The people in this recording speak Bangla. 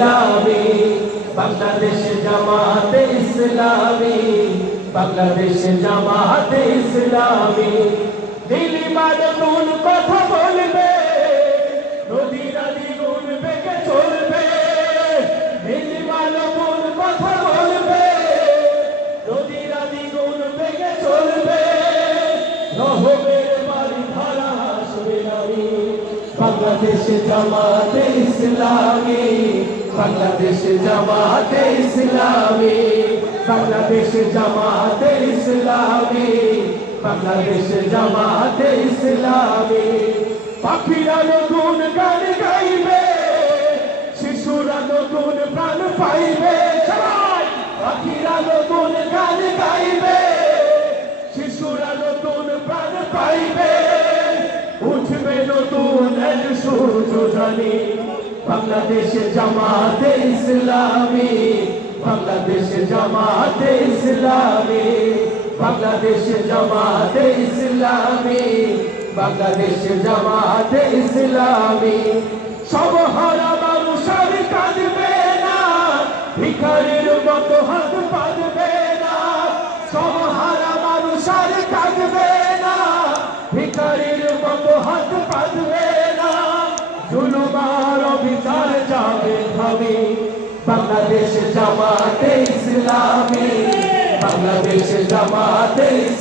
ইসলামী, বাংলাদেশ জামাতে ইসলামী, বাংলাদেশ জামাতে ইসলামী। নীলিমার নুন কথা বলবে, নদীরা দ্বিগুণ বেগে চলবে। নীলিমার নুন কথা বলবে, নদীরা দ্বিগুণ বেগে চলবে। রহমের বাড়ি ধারা আসবে নামি, বাংলাদেশ জামাতে ইসলামী, বাংলাদেশ জামাতে ইসলামী, বাংলাদেশ জামাতে ইসলামী, বাংলাদেশ জামাতে ইসলামী। পাখিরা নতুন গান গাইবে, শিশুরা নতুন প্রাণ পাইবে। সবাই পাখিরা নতুন গান গাইবে, শিশুরা নতুন প্রাণ পাইবে। উঠবে নতুন এক সূর্য জানি, বাংলাদেশ জামাতে ইসলামী, বাংলাদেশ জামাতে ইসলামী, বাংলাদেশ জামাতে ইসলামী, বাংলাদেশ জামাতে ইসলামী। সব হারা মানুষ আর কাঁদবে না, ভিখারির মতো হাত পাতবে না। সব হারা মানুষ আর কাঁদবে না, ভিখারির মতো হাত পাতবে না। জুলুম আর অবিচার যাবে থামে, বাংলাদেশ জামাতে ইসলামী, বাংলাদেশ জামাতে